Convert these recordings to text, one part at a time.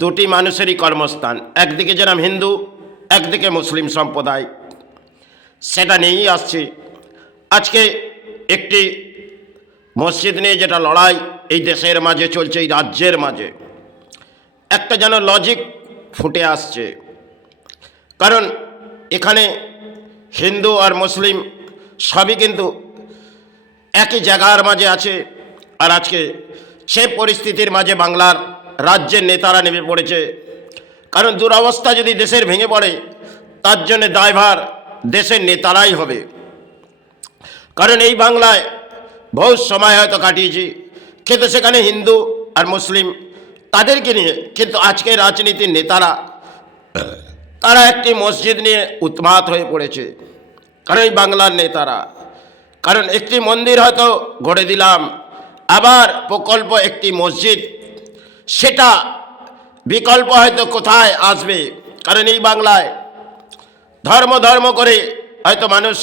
দুটি মানুষেরই কর্মস্থান, একদিকে যেরকম হিন্দু, একদিকে মুসলিম সম্প্রদায়, সেটা নিয়েই আসছে। আজকে একটি মসজিদ নিয়ে যেটা লড়াই এই দেশের মাঝে চলছে, এই রাজ্যের মাঝে একটা যেন লজিক ফুটে আসছে। কারণ এখানে হিন্দু আর মুসলিম সবই কিন্তু একই জায়গার মাঝে আছে। আর আজকে সে পরিস্থিতির মাঝে বাংলার রাজ্যের নেতারা নেমে পড়েছে। কারণ দুরবস্থা যদি দেশের ভেঙে পড়ে তার জন্য দায়ভার দেশের নেতারাই হবে। কারণ এই বাংলায় বহু সময় হয়তো কাটিয়েছি, কিন্তু সেখানে হিন্দু আর মুসলিম তাদেরকে নিয়ে, কিন্তু আজকে রাজনীতির নেতারা তারা একটি মসজিদ নিয়ে উন্মাদ হয়ে পড়েছে। কারণ এই বাংলার নেতারা, কারণ একটি মন্দির হয়তো গড়ে দিলাম, আবার প্রকল্প একটি মসজিদ, সেটা বিকল্প হয়তো কোথায় আসবে। কারণ এই বাংলায় ধর্ম করে হয়তো মানুষ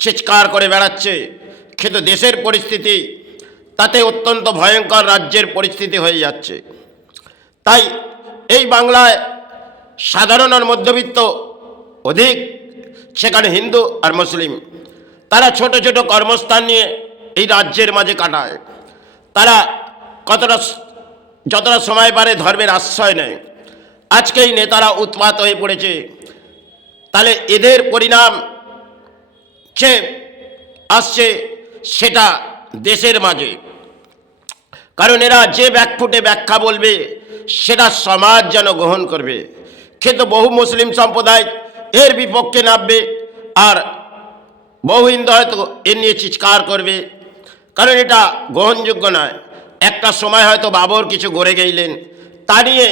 চিৎকার করে বেড়াচ্ছে, কিন্তু দেশের পরিস্থিতি তাতে অত্যন্ত ভয়ঙ্কর রাজ্যের পরিস্থিতি হয়ে যাচ্ছে। তাই এই বাংলায় সাধারণ আর মধ্যবিত্ত অধিক, সেখানে হিন্দু আর মুসলিম তারা ছোট ছোট কর্মস্থান নিয়ে এই রাজ্যের মাঝে কাটায়। তারা যতটা সময় পারে ধর্মের আশ্রয় নেয়। আজকে এই নেতারা উৎপাত হয়ে পড়েছে, তাহলে এদের পরিণাম যে আসছে সেটা দেশের মাঝে। কারণ এরা যে ব্যাকফুটে ব্যাখ্যা বলবে সেটা সমাজ যেন গ্রহণ করবে, কিন্তু বহু মুসলিম সম্প্রদায় এর বিপক্ষে নামবে, আর বহু হিন্দু হয়তো এ নিয়ে চিৎকার করবে। কারণ এটা গ্রহণযোগ্য নয়। একটা সময় হয়তো বাবর কিছু গড়ে গেলেন, তা নিয়ে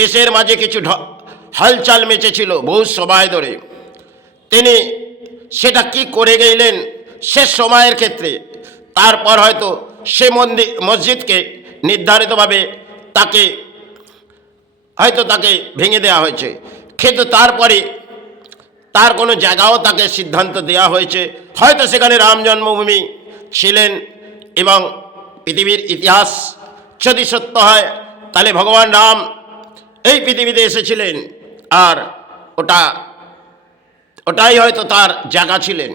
দেশের মাঝে কিছু হলচল মেচেছিল বহু সময় ধরে। তিনি সেটা কি করে গেলেন সে সময়ের ক্ষেত্রে, তারপর হয়তো সে মসজিদকে নির্ধারিতভাবে তাকে ভেঙে দেওয়া হয়েছে, কিন্তু তারপরে তার কোনো জায়গাও তাকে সিদ্ধান্ত দেওয়া হয়েছে। হয়তো সেখানে রাম জন্মভূমি ছিলেন, এবং পৃথিবীর ইতিহাস যদি সত্য হয় তাহলে ভগবান রাম এই পৃথিবীতে এসেছিলেন, আর ওটাই হয়তো তার জায়গা ছিলেন।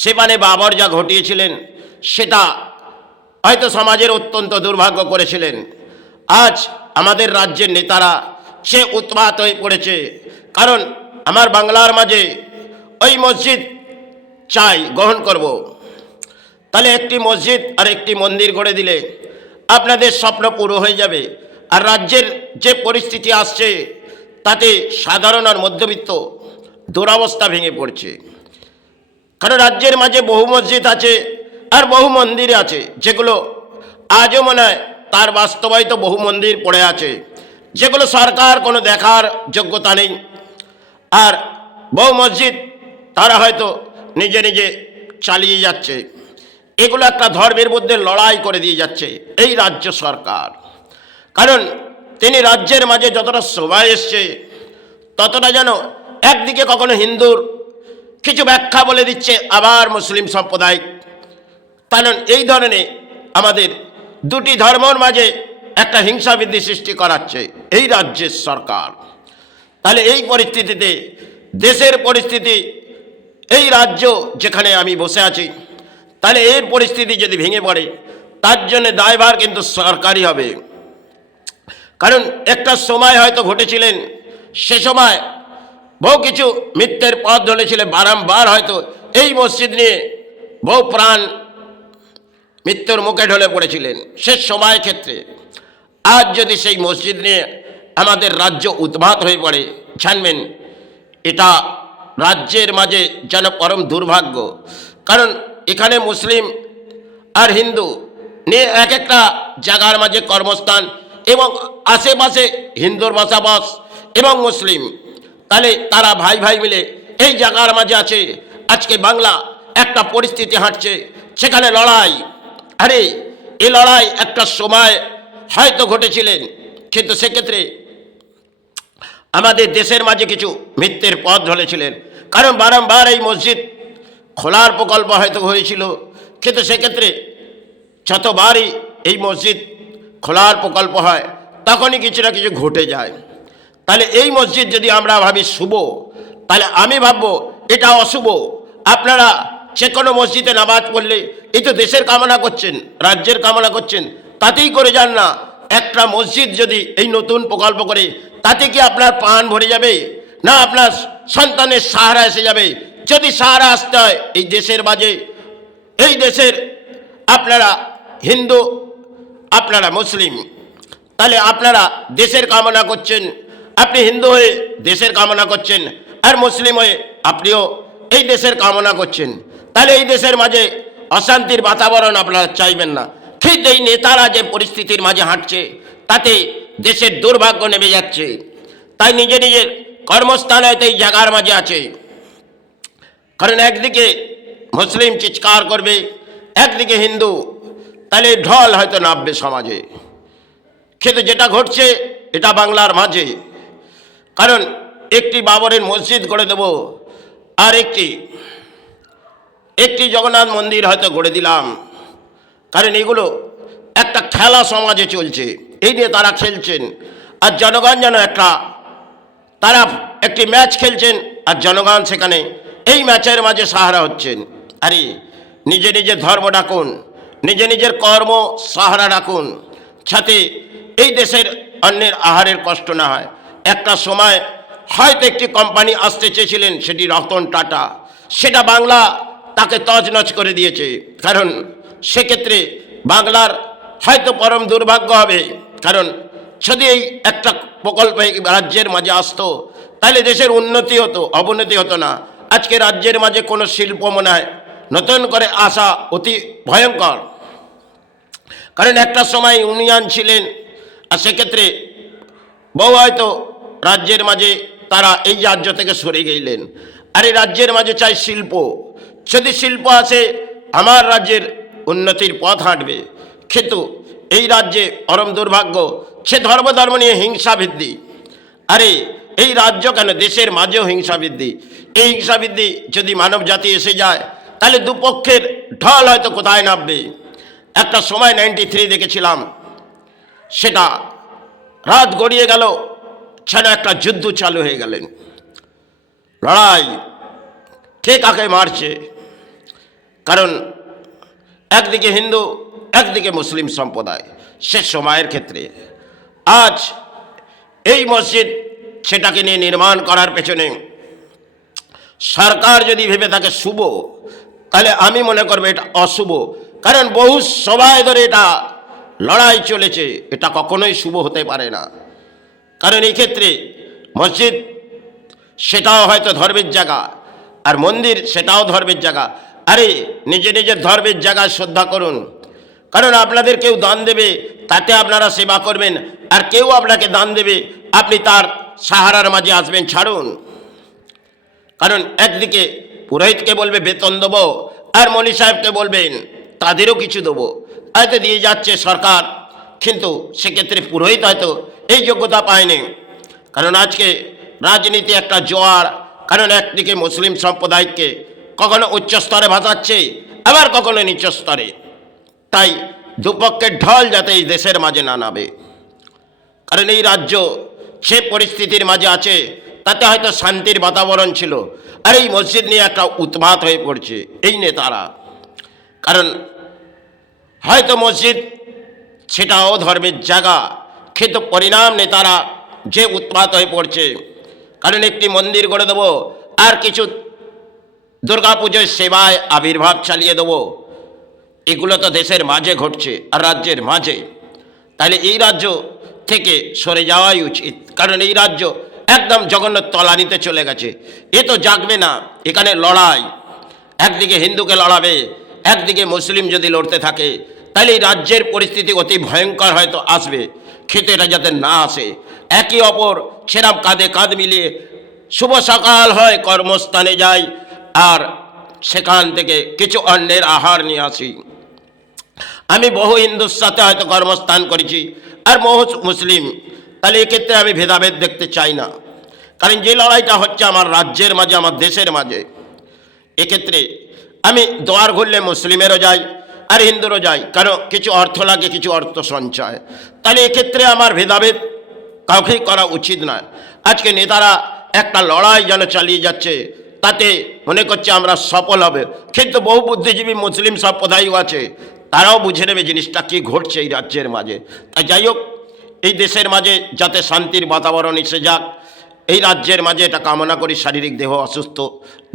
সেখানে বাবর যা ঘটিয়েছিলেন সেটা হয়তো সমাজের অত্যন্ত দুর্ভাগ্য করেছিলেন। আজ আমাদের রাজ্যের নেতারা সে উৎপাত হয়ে পড়েছে। কারণ আমার বাংলার মাঝে ওই মসজিদ চাই, গ্রহণ করব। তাহলে একটি মসজিদ আর একটি মন্দির গড়ে দিলে আপনাদের স্বপ্ন পুরো হয়ে যাবে। আর রাজ্যের যে পরিস্থিতি আসছে তাতে সাধারণ আর মধ্যবিত্ত দুরবস্থা ভেঙে পড়ছে। কারণ রাজ্যের মাঝে বহু মসজিদ আছে আর বহু মন্দির আছে, যেগুলো আজও মনে হয় তার বাস্তবায়িত বহু মন্দির পড়ে আছে, যেগুলো সরকার কোনো দেখার যোগ্যতা নেই। আর বহু মসজিদ তারা হয়তো নিজে নিজে চালিয়ে যাচ্ছে। এগুলো একটা ধর্মের মধ্যে লড়াই করে দিয়ে যাচ্ছে এই রাজ্য সরকার। কারণ তিনি রাজ্যের মাঝে যতটা সময় এসছে ততটা যেন একদিকে কখনো হিন্দুর কিছু ব্যাখ্যা বলে দিচ্ছে, আবার মুসলিম সম্প্রদায়। কারণ এই ধরনের আমাদের দুটি ধর্মের মাঝে একটা হিংসাবৃদ্ধি সৃষ্টি করাচ্ছে এই রাজ্যের সরকার। তাহলে এই পরিস্থিতিতে দেশের পরিস্থিতি, এই রাজ্য যেখানে আমি বসে আছি, তাহলে এর পরিস্থিতি যদি ভেঙে পড়ে তার জন্য দায়ভার কিন্তু সরকারই হবে। কারণ একটা সময় হয়তো ঘটেছিলেন, সে সময় বহু কিছু মিথ্যের পথ ধরেছিলেন, বারংবার হয়তো এই মসজিদ নিয়ে বহু প্রাণ মৃত্যুর মুখে ঢলে পড়েছিলেন সে সময় ক্ষেত্রে। আজ যদি সেই মসজিদ নিয়ে আমাদের রাজ্য উন্মাদ হয়ে পড়ে, জানবেন এটা রাজ্যের মাঝে যেন পরম দুর্ভাগ্য। কারণ এখানে মুসলিম আর হিন্দু নিয়ে এক একটা জায়গার মাঝে কর্মস্থান, এবং আশেপাশে হিন্দুর বসবাস এবং মুসলিম, তাহলে তারা ভাই ভাই মিলে এই জায়গার মাঝে আছে। আজকে বাংলা একটা পরিস্থিতি হাঁটছে, সেখানে লড়াই। আরে এই লড়াই একটা সময় হয়তো ঘটেছিলেন, কিন্তু সেক্ষেত্রে আমাদের দেশের মাঝে কিছু মিথ্যের পথ ধরেছিলেন। কারণ বারংবার এই মসজিদ খোলার প্রকল্প হয়তো হয়েছিল, কিন্তু সেক্ষেত্রে যতবারই এই মসজিদ খোলার প্রকল্প হয় তখনই কিছু না কিছু ঘটে যায়। তাহলে এই মসজিদ যদি আমরা ভাবি শুভ, তাহলে আমি ভাববো এটা অশুভ। আপনারা যে কোনো মসজিদে নামাজ পড়লে এই তো দেশের কামনা করছেন, রাজ্যের কামনা করছেন, তাতেই করে যান না। একটা মসজিদ যদি এই নতুন প্রকল্প করে, তাতে কি আপনার প্রাণ ভরে যাবে, না আপনার সন্তানের সাহারা এসে যাবে? যদি সাহারা আসতে হয় এই দেশের মাঝে, এই দেশের আপনারা হিন্দু, আপনারা মুসলিম, তাহলে আপনারা দেশের কামনা করছেন, আপনি হিন্দু হয়ে দেশের কামনা করছেন, আর মুসলিম হয়ে আপনিও এই দেশের কামনা করছেন। তাহলে এই দেশের মাঝে অশান্তির বাতাবরণ আপনারা চাইবেন না। ঠিক এই নেতারা যে পরিস্থিতির মাঝে হাঁটছে, তাতে দেশের দুর্ভাগ্য নেমে যাচ্ছে। তাই নিজে নিজের কর্মস্থান হয়তো এই জায়গার মাঝে আছে। কারণ একদিকে মুসলিম চিৎকার করবে, একদিকে হিন্দু, তাহলে ঢল হয়তো নামবে সমাজে। কিন্তু যেটা ঘটছে এটা বাংলার মাঝে। কারণ একটি বাবরের মসজিদ গড়ে দেব, আর একটি জগন্নাথ মন্দির হয়তো গড়ে দিলাম। কারণ এগুলো একটা খেলা সমাজে চলছে, এই নিয়ে তারা খেলছেন। আর জনগণ যেন তারা একটি ম্যাচ খেলছেন, আর জনগণ সেখানে এই ম্যাচের মাঝে সাহারা হচ্ছেন। আরে নিজে নিজের ধর্ম ডাকুন, নিজে নিজের কর্ম সাহারা রাখুন, যাতে এই দেশের অন্যের আহারের কষ্ট না হয়। একটা সময় হয়তো একটি কোম্পানি আসতে চেয়েছিলেন, সেটি রতন টাটা, সেটা বাংলা তাকে তছনছ করে দিয়েছে। কারণ সেক্ষেত্রে বাংলার হয়তো পরম দুর্ভাগ্য হবে। কারণ যদি এই একটা প্রকল্প রাজ্যের মাঝে আসতো, তাহলে দেশের উন্নতি হতো, অবনতি হতো না। আজকে রাজ্যের মাঝে কোনো শিল্প মনে হয় নতুন করে আসা অতি ভয়ঙ্কর। কারণ একটা সময় ইউনিয়ন ছিলেন, আর সেক্ষেত্রে বহু হয়তো রাজ্যের মাঝে তারা এই রাজ্য থেকে সরে গেলেন। আর এই রাজ্যের মাঝে চাই শিল্প। যদি শিল্প আসে, আমার রাজ্যের উন্নতির পথ হাঁটবে। কিন্তু এই রাজ্যে পরম দুর্ভাগ্য, সে ধর্ম নিয়ে হিংসা বৃদ্ধি। আরে এই রাজ্য কেন, দেশের মাঝেও হিংসা বৃদ্ধি। এই হিংসা বৃদ্ধি যদি মানব জাতি এসে যায়, তাহলে দুপক্ষের ঢল হয়তো কোথায় নামবে। একটা সময় 93 দেখেছিলাম, সেটা রাত গড়িয়ে গেল, যেন একটা যুদ্ধ চালু হয়ে গেলেন। লড়াই, কে কাকে মারছে। কারণ একদিকে হিন্দু, একদিকে মুসলিম সম্প্রদায়। সে সময়ের ক্ষেত্রে আজ এই মসজিদ, সেটাকে নিয়ে নির্মাণ করার পেছনে সরকার যদি ভেবে থাকে শুভ, তাহলে আমি মনে করবো এটা অশুভ। কারণ বহু সময় ধরে এটা লড়াই চলেছে, এটা কখনোই শুভ হতে পারে না। কারণ এই ক্ষেত্রে মসজিদ সেটাও হয়তো ধর্মের জায়গা, আর মন্দির সেটাও ধর্মের জায়গা। আরে নিজে নিজের ধর্মের জায়গায় শ্রদ্ধা করুন। কারণ আপনাদের কেউ দান দেবে, তাতে আপনারা সেবা করবেন, আর কেউ আপনাকে দান দেবে, আপনি তার সাহারার মাঝে আসবেন, ছাড়ুন। কারণ একদিকে পুরোহিতকে বলবে বেতন দেবো, আর মনি সাহেবকে বলবেন তাদেরও কিছু দেবো, হয়তো দিয়ে যাচ্ছে সরকার। কিন্তু সেক্ষেত্রে পুরোহিত হয়তো এই যোগ্যতা পায়নি। কারণ আজকে রাজনীতি একটা জোয়ার। কারণ একদিকে মুসলিম সম্প্রদায়কে কখনো উচ্চ স্তরে ভাসাচ্ছে, আবার কখনো নিচ স্তরে। তাই দুপক্ষের ঢল যাতে এই দেশের মাঝে না নামে। কারণ এই রাজ্য সে পরিস্থিতির মাঝে আছে, তাতে হয়তো শান্তির বাতাবরণ ছিল, আর এই মসজিদ নিয়ে একটা উৎপাত হয়ে পড়ছে এই নেতারা। কারণ হয়তো মসজিদ সেটাও ধর্মের জায়গা, কিন্তু পরিণাম নেতারা যে উৎপাত হয়ে পড়ছে। কারণ একটি মন্দির গড়ে দেবো, আর কিছু দুর্গাপুজোর সেবায় আবির্ভাব চালিয়ে দেবো, এগুলো তো দেশের মাঝে ঘটছে আর রাজ্যের মাঝে। তাহলে এই রাজ্য থেকে সরে যাওয়াই উচিত। কারণ এই রাজ্য একদম জঘন্য তলানিতে চলে গেছে। এ তো জাগবে না, এখানে লড়াই। একদিকে হিন্দুকে লড়াবে, একদিকে মুসলিম যদি লড়তে থাকে, তাহলে এই রাজ্যের পরিস্থিতি অতি ভয়ঙ্কর হয়তো আসবে। কিন্তু এটা যাতে না আসে, একে অপর সেরাম কাঁধে কাঁধ মিলিয়ে শুভ সকাল হয়, কর্মস্থানে যাই, আর সেখান থেকে কিছু অন্যের আহার নিয়ে আসি। আমি বহু হিন্দুর সাথে হয়তো কর্মস্থান করেছি, আর বহু মুসলিম। তাহলে এক্ষেত্রে আমি ভেদাভেদ দেখতে চাই না। কারণ যে লড়াইটা হচ্ছে আমার রাজ্যের মাঝে, আমার দেশের মাঝে, এক্ষেত্রে আমি দোয়ার ঘুরলে মুসলিমেরও যাই, আর হিন্দুরও যায়, কারণ কিছু অর্থ লাগে, কিছু অর্থ সঞ্চয়। তাহলে এক্ষেত্রে আমার ভেদাভেদ কাউকেই করা উচিত নয়। আজকে নেতারা একটা লড়াই যেন চালিয়ে যাচ্ছে, তাতে মনে করছে আমরা সফল হবে, কিন্তু বহু বুদ্ধিজীবী মুসলিম সম্প্রদায়ও আছে, তারাও বুঝে নেবে জিনিসটা কি ঘটছে এই রাজ্যের মাঝে। তাই যাই হোক, এই দেশের মাঝে যাতে শান্তির বাতাবরণ এসে যাক, এই রাজ্যের মাঝে এটা কামনা করি। শারীরিক দেহ অসুস্থ।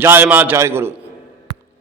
জয় মা, জয় গুরু।